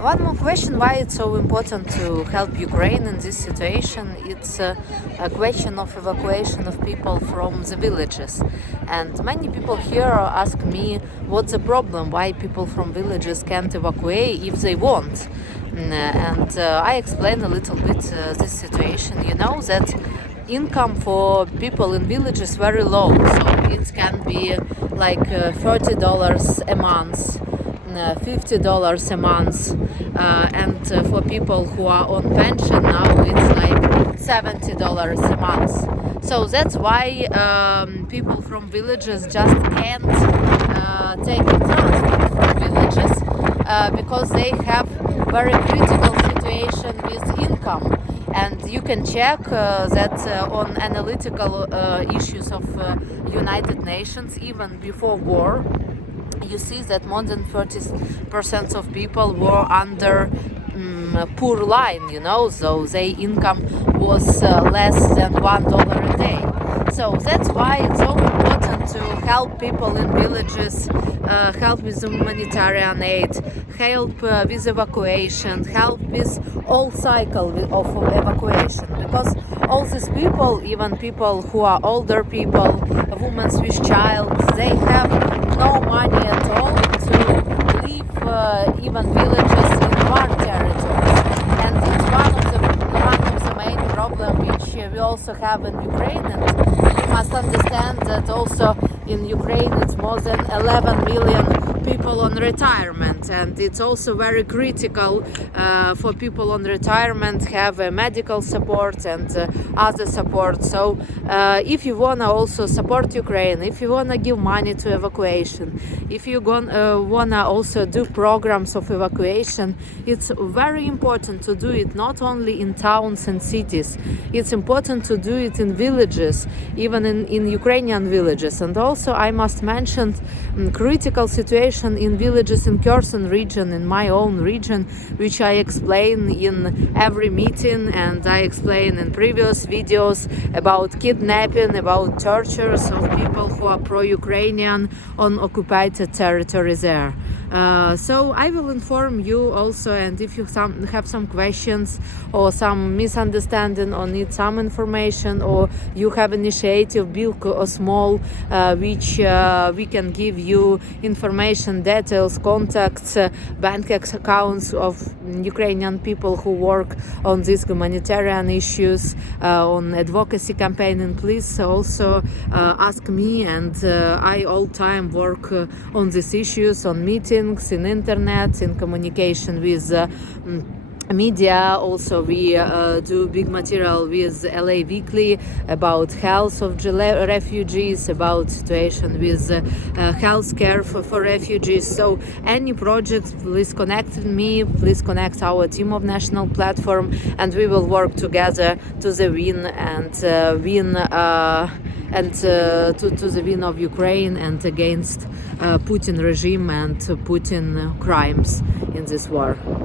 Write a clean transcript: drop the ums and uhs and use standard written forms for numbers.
One more question: why it's so important to help Ukraine in this situation? It's a question of evacuation of people from the villages, and many people here ask me what's the problem, why people from villages can't evacuate if they want. And I explain a little bit this situation. You know that income for people in villages very low, so it can be like $30 a month, $50 a month, and for people who are on pension now it's like $70 a month. So that's why people from villages just can't take a transport from villages because they have very critical situation with income. And you can check that on analytical issues of United Nations, even before war, you see that more than 30% of people were under poor line, you know, so their income was less than $1 a day. So that's why it's so important to help people in villages, help with humanitarian aid, help with evacuation, help with all cycle of evacuation, because all these people, even people who are older people, women with child, they have no money at all to leave even villages in war territories, and it's one of the main problem which we also have in Ukraine. And you must understand that also in Ukraine it's more than 11 million people on retirement, and it's also very critical for people on retirement have medical support and other support. So if you wanna also support Ukraine, if you wanna give money to evacuation, if you wanna also do programs of evacuation, it's very important to do it not only in towns and cities. It's important to do it in villages, even in Ukrainian villages. And also I must mention critical situation in villages in Kherson region, in my own region, which I explain in every meeting, and I explain in previous videos about kidnapping, about tortures of people who are pro-Ukrainian on occupied territory there. So I will inform you also, and if you have some questions or some misunderstanding or need some information, or you have initiative big or small which we can give you information, details, contacts, bank accounts of Ukrainian people who work on these humanitarian issues, on advocacy campaigning, please also ask me, and I all time work on these issues, on meetings, in internet, in communication with media. Also we do big material with LA Weekly about health of refugees, about situation with health care for refugees. So any project, please connect with me, please connect our team of National Platform, and we will work together to the win and to the win of Ukraine and against Putin regime and Putin crimes in this war.